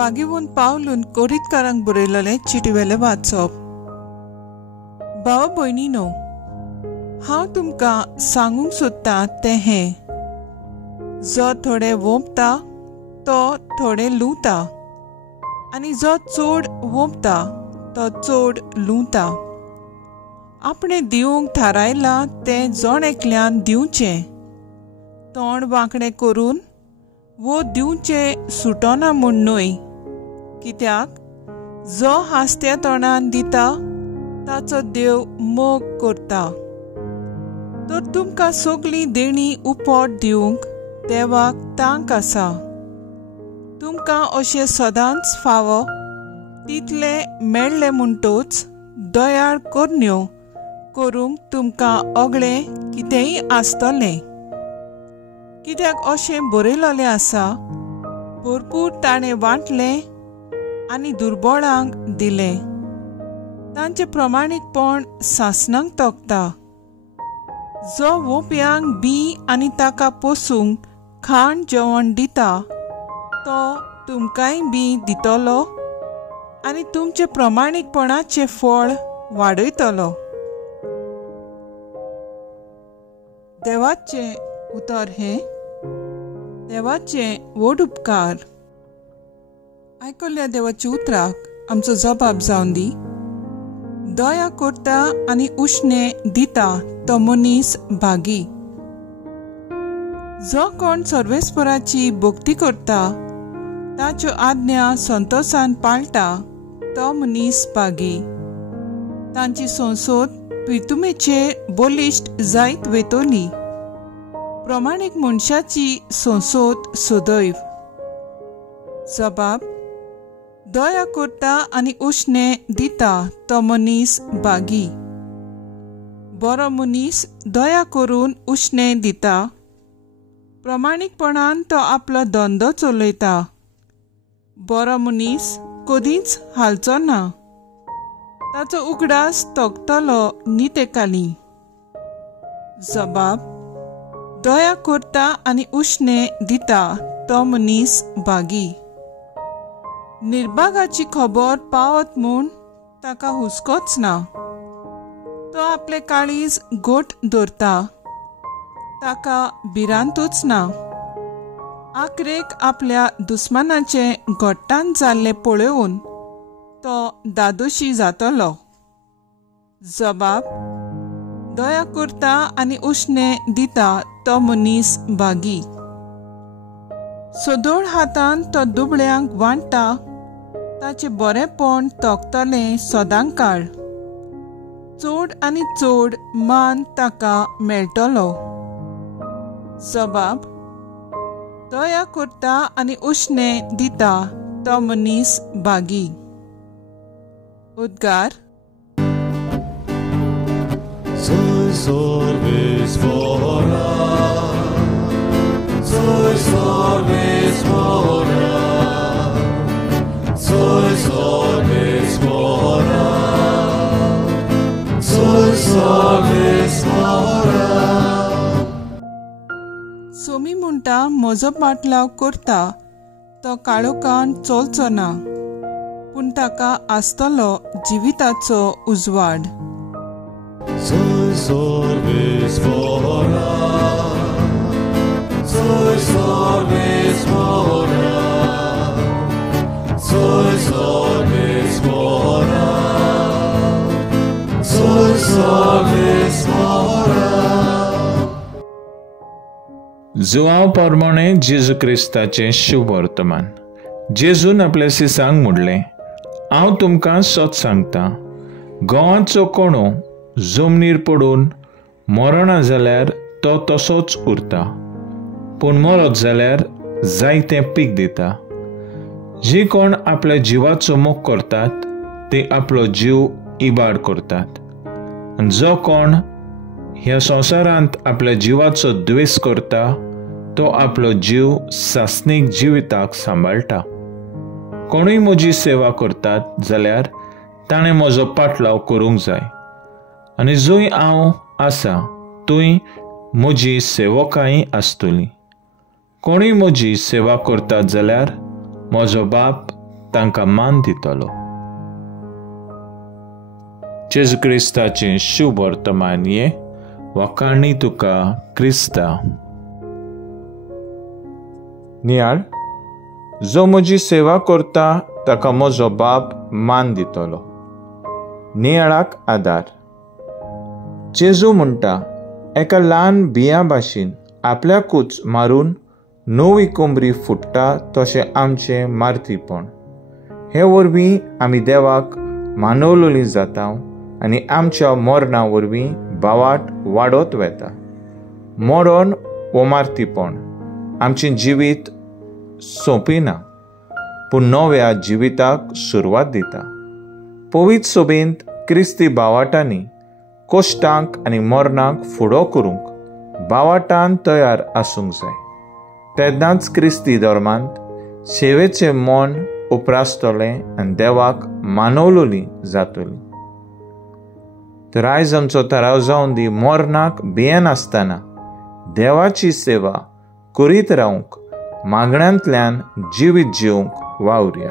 बागेवून पावलून कोरीतकारांक बरयलेलें चिटवेलें वाचप। भाव भयणीनो, हांव तुमकां सांगूंक सोदतां तें हें, जो थोडे वोंपता तो थोडे लुंवता, आनी जो चड वोंपता तो चड लुंवता। आपणें दिवंक थारायलां तें जण एकल्यान दिवचें, तोंड वांकडें करून वो दिवचें सुटोना म्हूण न्हय, कित्याक जो हांसत्या तोंडान दिता ताचो देव मोग करता। तर तुमकां सगळी देणी उपोट दिवंक देवाक तांक आसा। तुमकां अशें सदांच फावो तितले मेळ्ळे म्हणटोच दयाळ करण्यो करूंक तुमकां ओगळें कितेंय आसतलें, कित्याक अशें बरयलोलें आसा, भरपूर ताणें वांटलें आनी दुर्बळांक दिलें। तांचें प्रमाणीकपण सासणांक तोखता। जो वोंप्यांक बी आनी ताका पोसूंक खाण जेवण दिता तो तुमकांय बी दितलो आनी तुमचे प्रमाणीकपणाचें फळ वाडयतलो। देवाचें उतर हें, देवाचें व्हड उपकार। आयकल्ल्या देवाच्या उतराक आमचो जबाब जावन दी। दया करता आनी उश्णें दिता तो मनीस भागी। जो कोण सर्वेस्पराची भक्ती करता, ताच्यो आज्ञा संतोषान पाळटा तो मनीस भागी। तांची संसद पितुमेचेर बलिश्ट जायत वेतोली, प्रमाणीक मनशाची संसद सदैव। जबाब, दया करता आनी उश्णें दिता तो मनीस भागी। बरो मनीस दया करून उश्णें दिता, प्रमाणीकपणान तो आपलो धंदो चलयता। बरो मनीस कदींच हालचो ना, ताचो उगडास तोखतलो नितेकाली। जबाब, दया करता आनी उश्णें दिता तो मनीस भागी। निर्भागाची खबर पावत म्हूण ताका हुस्कोच ना, तो आपले काळीज घोट धरता, ताका भिरांतूच ना। आखरेक आपल्या दुस्मानाचें घोट्टान जाल्लें पळोवन तो दादोशी जातलो। जबाब, दया करता आनी उश्णें दिता तो मनीस भागी। सदोळ हातान तो दुबळ्यांक वांटता, ताचें बरेंपण तोखतलें सदां काळ। चड आनी चड मान ताका मेळटलो। जबाब, दया करता आनी उश्णें दिता तो मनीस भागी। उद्गार, Soy sorbes fora, soy sorbes fora, soy sorbes fora, soy sorbes fora. Somi म्हणटा म्हजो पाटलाव करता तो काळोखान चलचो ना, पूण ताका आसतलो जिविताचो उजवाड। Soy sorbes fora, soy sorbes fora, soy sorbes fora, soy sorbes fora. João पोरमोणे जेजू क्रिस्ताचें शुभ वर्तमान। जेजून आपल्या सिसांक म्हणलें, हांव तुमकां सत सांगता, गोवाचो कोणो जमनीर पडून मरणा जाल्यार तो तसोच उरता, पूण मरत जाल्यार जायतें पीक दिता। जी कोण आपल्या जिवाचो मोग करतात ते आपलो जीव इबाड करतात, आनी जो कोण ह्या संवसारांत आपल्या जिवाचो द्वेस करता तो आपलो जीव सासणीक जिविताक सांबाळटा। कोणूय म्हजी सेवा करतात जाल्यार ताणें म्हजो पाटलाव करूंक जाय, आनी जंय हांव आसा थंय म्हजी सेवकांय आसतलीं। कोणूय म्हजी सेवा करतात जाल्यार म्हजो बाप तांकां मान दितलो. जेजू क्रिस्ताचें शुभ वर्तमान ये वखाणी तुका क्रिस्ता. नियाळ, जो म्हजी सेवा करता ताका म्हजो बाप मान दितलो. नियाळाक आदार. जेजू म्हणटा, एका ल्हान बिया भाशेन आपल्याकूच मारून नवी कोंबरी फुट्टा तशें आमचें मारतीपण. हे वरवीं आमी देवाक मानवलोली जाता आनी आमच्या मरणा वरवीं भावाट वाडत वेता. मरण वो मारतीपण आमचें जिवीत सोंपिना, पूण नव्या जिविताक सुरवात दिता. पवित्र सभेंत क्रिस्ती भावाटांनी कश्टांक आनी मरणाक फुडो करूंक भावाटान तयार आसूंक जाय. तेन्नाच क्रिस्ती धर्मांत सेवेचें मन उप्रासतलें आनी देवाक मानवलोली जातली. तर आयज आमचो थाराव जावन दी मरणाक भियेन आसतना देवाची सेवा करीत रावंक मागण्यांतल्यान जिवीत जिवंक वावुरया.